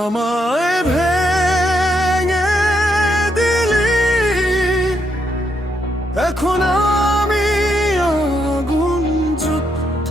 আমায় ভেঙে দিলি, এখন আমি আগুন যুদ্ধ।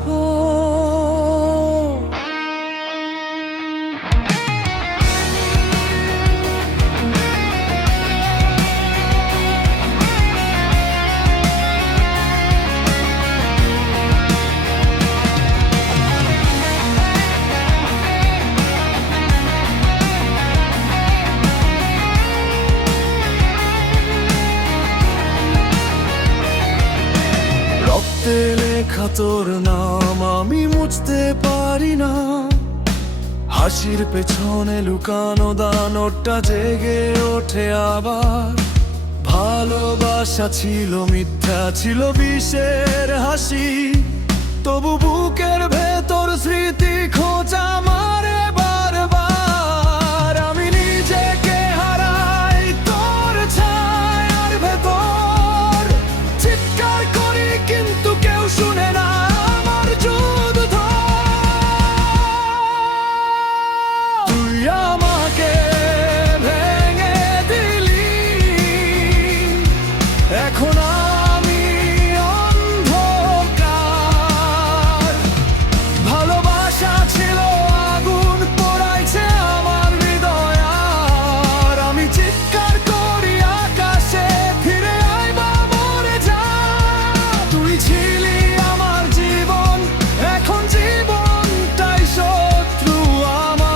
রক্তে লেখা তোর নাম আমি মুছতে পারি না, হাসির পেছনে লুকানো দানবটা জেগে ওঠে আবার। ভালোবাসা ছিল মিথ্যা, ছিল বিষের হাসি, তবু বুকের ভেতর স্মৃতি খোঁজা মারে বারবার। আমি নিজেকে হারাই তোর ছায়ার ভেতর, চিৎকার করি কিন্তু কেউ শুনে না আমার যুদ্ধ। তুই আমাকে ভেঙে দিলি, এখন আমি অন্ধকার। ভালোবাসা ছিল আগুন, পোড়াইছে আমার হৃদয়, আর আমি চিৎকার করি আকাশে, ফিরে আয় বা মরে যা। তুই ছিলি আমার জীবন, এখন জীবনটাই শত্রু আমার।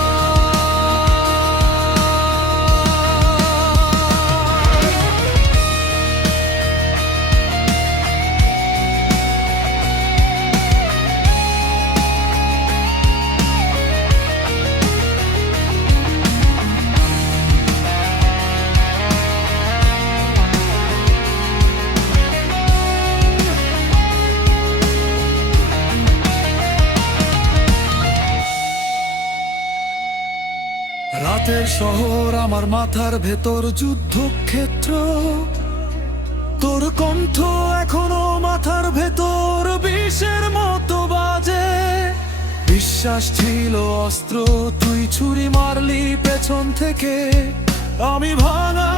রাতের শহর আমার মাথার ভেতর যুদ্ধক্ষেত্র, তোর কণ্ঠ এখনো মাথার ভেতর বিষের মতো বাজে। বিশ্বাস ছিল অস্ত্র, তুই ছুরি মারলি পেছন থেকে, আমি ভাঙা